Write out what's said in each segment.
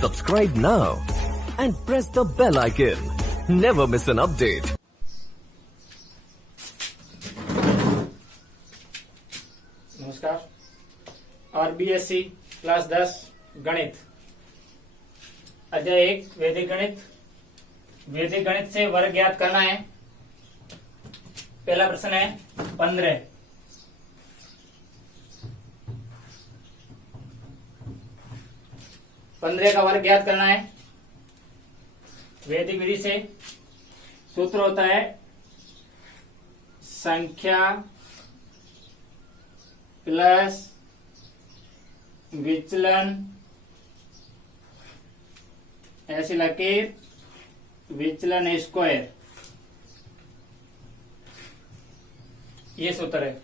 Subscribe now and press the bell icon. Never miss an update. नमस्कार। और BSc class 10 गणित अध्याय 1 वैदिक गणित। वैदिक गणित से वर्ग ज्ञात करना है। पहला प्रश्न है 15। का वर्ग ज्ञात करना है। वैदिक विधि से सूत्र होता है संख्या प्लस विचलन ऐसी लकीर विचलन स्क्वायर, ये सूत्र है।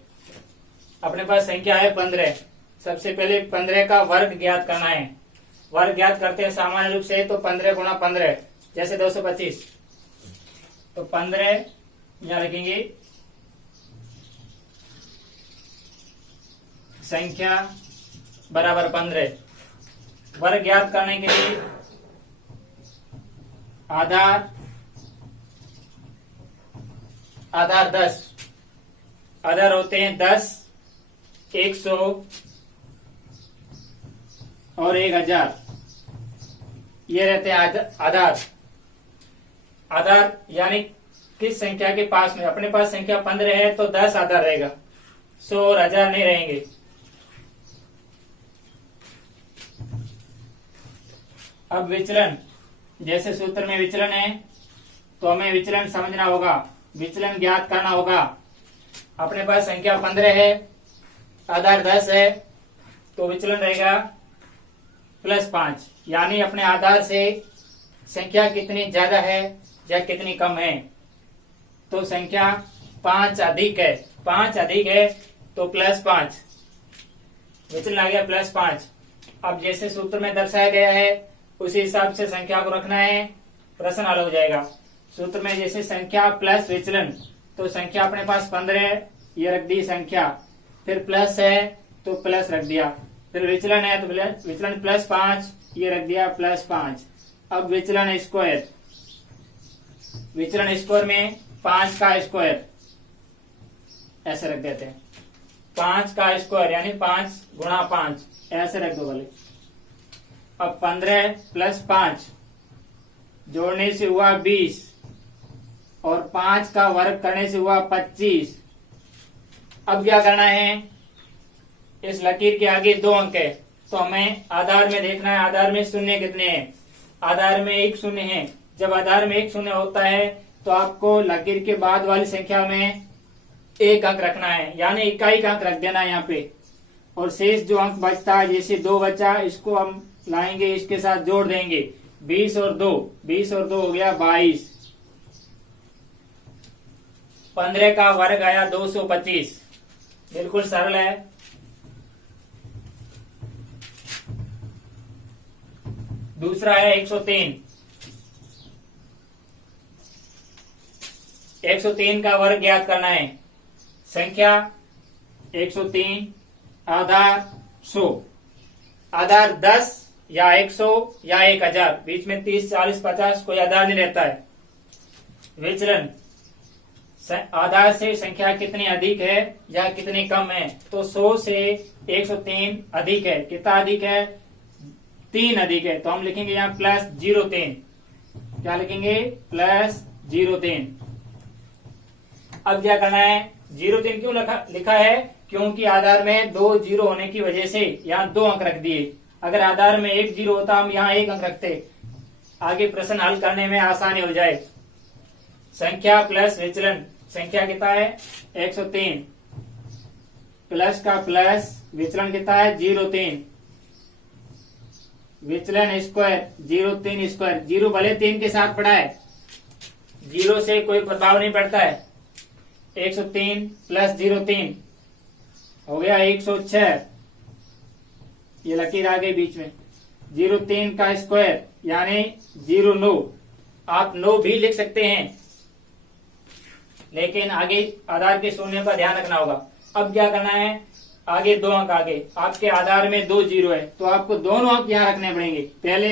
अपने पास संख्या है 15। सबसे पहले 15 का वर्ग ज्ञात करना है। वर्ग ज्ञात करते हैं सामान्य रूप से, तो 15 गुणा 15 जैसे 225, तो 15 यहां लिखेंगे। संख्या बराबर 15। वर्ग ज्ञात करने के लिए आधार 10 आधार होते हैं 10, 100 और 1000। ये रहते हैं आधार यानी किस संख्या के पास में। अपने पास संख्या 15 है तो 10 आधार रहेगा, 100 और 1000 नहीं रहेंगे। अब विचलन, जैसे सूत्र में विचलन है तो हमें विचलन समझना होगा, विचलन ज्ञात करना होगा। अपने पास संख्या 15 है, आधार 10 है, तो विचलन रहेगा +5। यानी अपने आधार से संख्या कितनी ज्यादा है या कितनी कम है। तो संख्या 5 अधिक है, 5 अधिक है तो +5, विचलन आ गया +5। अब जैसे सूत्र में दर्शाया गया है उसी हिसाब से संख्या को रखना है, प्रश्न हल हो जाएगा। सूत्र में जैसे संख्या प्लस विचलन, तो संख्या अपने पास 15 ये रख दी संख्या, फिर प्लस है तो प्लस रख दिया, फिर विचलन है तो विचलन +5 ये रख दिया +5। अब विचलन स्क्वायर, विचलन स्क्वायर में 5 का स्क्वायर ऐसे रख देते हैं। 5 का स्क्वायर यानी 5 गुणा 5 ऐसे रख दो भले। अब 15 + 5 जोड़ने से हुआ 20 और 5 का वर्ग करने से हुआ 25। अब क्या करना है, इस लकीर के आगे 2 अंक है तो हमें आधार में देखना है आधार में शून्य कितने हैं। आधार में 1 शून्य है। जब आधार में 1 शून्य होता है तो आपको लकीर के बाद वाली संख्या में 1 अंक रखना है, यानी इकाई अंक रख देना है यहाँ पे। और शेष जो अंक बचता है, जैसे 2 बचा, इसको हम लाएंगे, इसके साथ जोड़ देंगे। 20 और 2 हो गया 22। 15 का वर्ग आया 225। बिल्कुल सरल है। दूसरा है 103। 103 का वर्ग ज्ञात करना है। संख्या 103, आधार 100, आधार 10 या 100 या 1000, बीच में 30, 40, 50 कोई आधार नहीं रहता है। विचलन, आधार से संख्या कितनी अधिक है या कितनी कम है। तो 100 से 103 अधिक है। कितना अधिक है, 3 अधिक है, तो हम लिखेंगे यहाँ +03। क्या लिखेंगे, +03। अब क्या करना है, 03 क्यों लिखा है, क्योंकि आधार में 2 0 होने की वजह से यहाँ 2 अंक रख दिए। अगर आधार में 1 0 होता हम यहाँ 1 अंक रखते, आगे प्रश्न हल करने में आसानी हो जाए। संख्या प्लस विचलन, संख्या कितना है 103, प्लस का प्लस, विचलन कितना है 03, विचलन स्क्वायर 03 स्क्वायर। 0 भले 3 के साथ पड़ा है, 0 से कोई प्रभाव नहीं पड़ता है। 103 + 03 हो गया 106। ये लकीर आ गई बीच में। 03 का स्क्वायर यानी 09। आप 9 भी लिख सकते हैं, लेकिन आगे आधार के शून्य का ध्यान रखना होगा। अब क्या करना है, आगे 2 अंक आगे, आपके आधार में 2 0 है तो आपको दोनों अंक यहाँ रखने पड़ेंगे। पहले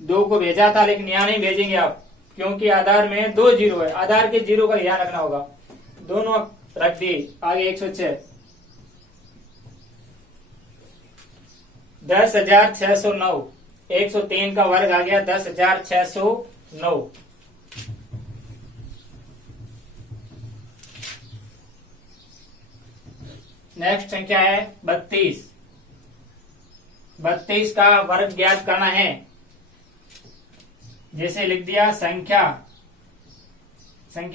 2 को भेजा था, लेकिन यहाँ नहीं भेजेंगे आप, क्योंकि आधार में 2 जीरो है। आधार के जीरो का ध्यान रखना होगा। दोनों रख दिए। आगे 106 10,609। 103 का वर्ग आ गया 10,609। नेक्स्ट संख्या है 32। 32 का वर्ग ज्ञात करना है। जैसे लिख दिया संख्या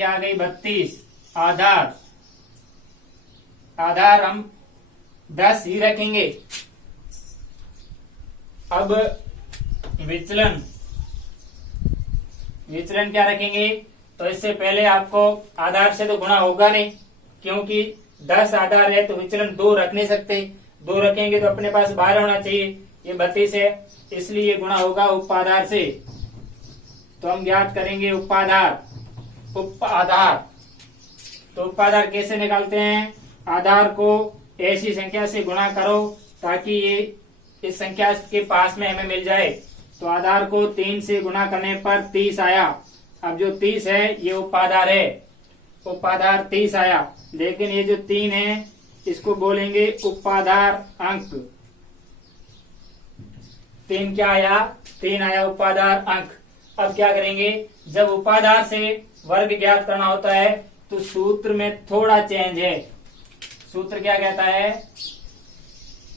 आ गई 32। आधार हम 10 ही रखेंगे। अब विचलन क्या रखेंगे? तो इससे पहले आपको आधार से तो गुणा होगा नहीं, क्योंकि 10 आधार है तो विचलन 2 रख नहीं सकते। 2 रखेंगे तो अपने पास 12 होना चाहिए। ये 32 है, इसलिए गुणा होगा उपाधार से। तो हम ज्ञात करेंगे उपाधार। तो उपाधार कैसे निकालते हैं? आधार को ऐसी संख्या से गुणा करो ताकि ये इस संख्या के पास में हमें मिल जाए। तो आधार को 3 से गुणा करने पर 30 आया। अब जो 30 है ये उपाधार है। उपाधार 30 आया, लेकिन ये जो 3 है इसको बोलेंगे उपाधार अंक। 3 क्या आया? 3 आया उपाधार अंक। अब क्या करेंगे? जब उपाधार से वर्ग ज्ञात करना होता है तो सूत्र में थोड़ा चेंज है। सूत्र क्या कहता है?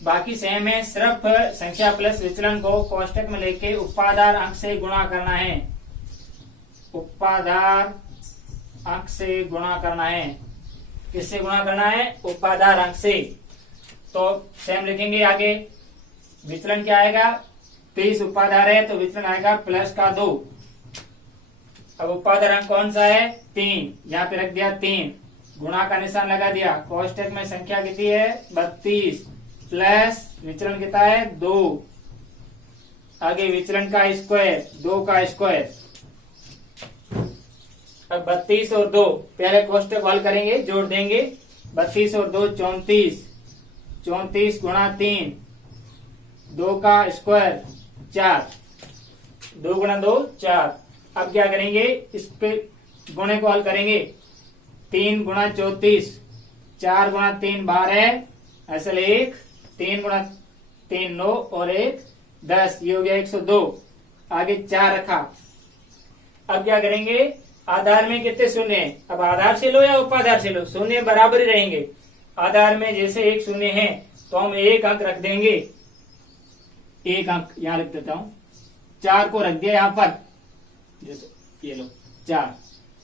बाकी सेम है, सिर्फ संख्या प्लस विचलन को कोष्टक में लेके उपाधार अंक से गुणा करना है। उपाधार अंक से गुणा करना है। किससे गुणा करना है? उपाधार अंक से। तो सेम लिखेंगे आगे। विचलन क्या आएगा? 30 उपाधार है तो विचलन आएगा प्लस का 2। अब उपाधार अंक कौन सा है? 3। यहाँ पे रख दिया 3, गुणा का निशान लगा दिया। कोष्टक में संख्या कितनी है? 32 प्लस विचलन कितना है? 2। आगे विचलन का स्क्वायर, 2 का स्क्वायर। अब 32 और 2 पहले कोष्टक हल करेंगे, जोड़ देंगे। 32 और 2 34। 34 गुणा 3, 2 का स्क्वायर 4। 2 गुणा 2 4। अब क्या करेंगे? इसके गुणे को हल करेंगे। 3 गुणा 34, 4 गुणा 3 12, असल 1, 3 गुणा 3 9 और 1 10। ये हो गया 102। आगे 4 रखा। अब क्या करेंगे? आधार में कितने शून्य है? अब आधार से लो या उपाधार से लो, शून्य बराबर ही रहेंगे। आधार में जैसे 1 शून्य है तो हम 1 अंक रख देंगे। 1 अंक यहाँ रख देता हूं। 4 को रख दिया यहाँ पर, जैसे ये लो 4,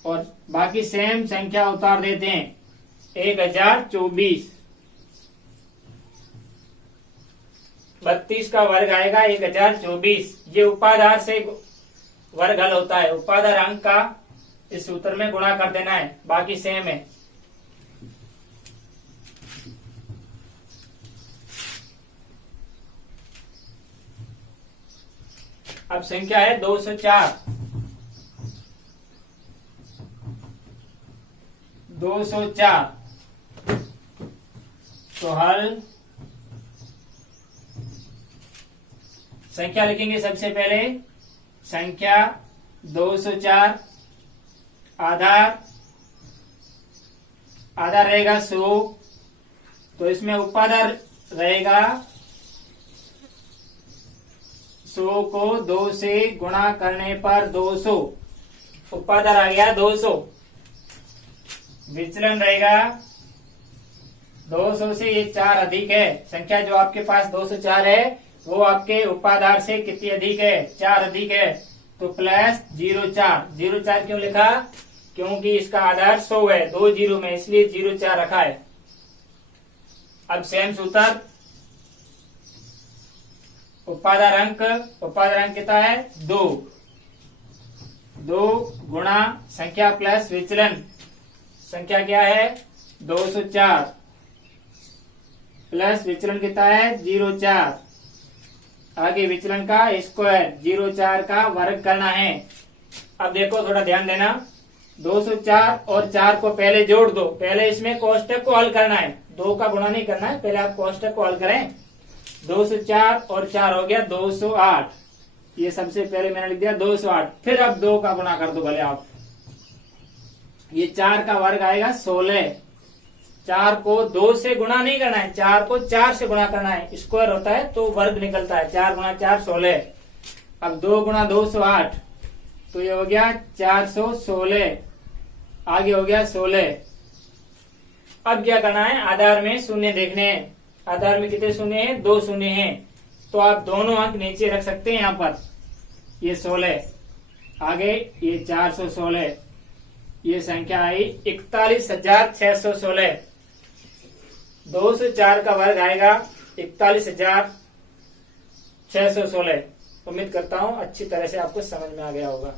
और बाकी सेम संख्या उतार देते हैं। 1024। 32 का वर्ग आएगा 1024। ये उपाधार से वर्ग हल होता है। उपाधार अंक का इस सूत्र में गुणा कर देना है, बाकी सेम है। अब संख्या है 204। 204 तो हल संख्या लिखेंगे। सबसे पहले संख्या 204, आधार रहेगा 100, तो इसमें उपाधार रहेगा 100 को 2 से गुणा करने पर 200। उपाधार आ गया 200। विचलन रहेगा 200 से ये 4 अधिक है। संख्या जो आपके पास 204 है वो आपके उपाधार से कितनी अधिक है? 4 अधिक है। तो प्लस 04। 04 क्यों लिखा? क्योंकि इसका आधार 100 है, 2 जीरो में, इसलिए 04 रखा है। अब सेम सूत्र। उपाधार अंक कितना है? 2 गुणा संख्या प्लस विचलन। संख्या क्या है? 204 प्लस विचलन कितना है? 04। आगे विचलन का स्क्वायर, 04 का वर्ग करना है। अब देखो थोड़ा ध्यान देना। 204 और 4 को पहले जोड़ दो। पहले इसमें कोष्टक को हल करना है, 2 का गुणा नहीं करना है। पहले आप कोष्टक को हल करें। 204 और 4 हो गया 208। ये सबसे पहले मैंने लिख दिया 208। फिर अब 2 का गुणा कर दो भले आप। ये 4 का वर्ग आएगा 16। 4 को 2 से गुणा नहीं करना है, 4 को 4 से गुणा करना है। स्क्वायर होता है तो वर्ग निकलता है। 4 गुणा 4 16। अब 2 गुणा 208, तो ये हो गया 416। आगे हो गया 16। अब क्या करना है, आधार में शून्य देखने हैं। आधार में कितने शून्य हैं? 2 शून्य हैं। तो आप दोनों अंक नीचे रख सकते हैं। यहाँ पर ये 16, आगे ये 416, ये संख्या आई 41,616। 2 से 4 का वर्ग आएगा 41,616। उम्मीद करता हूं अच्छी तरह से आपको समझ में आ गया होगा।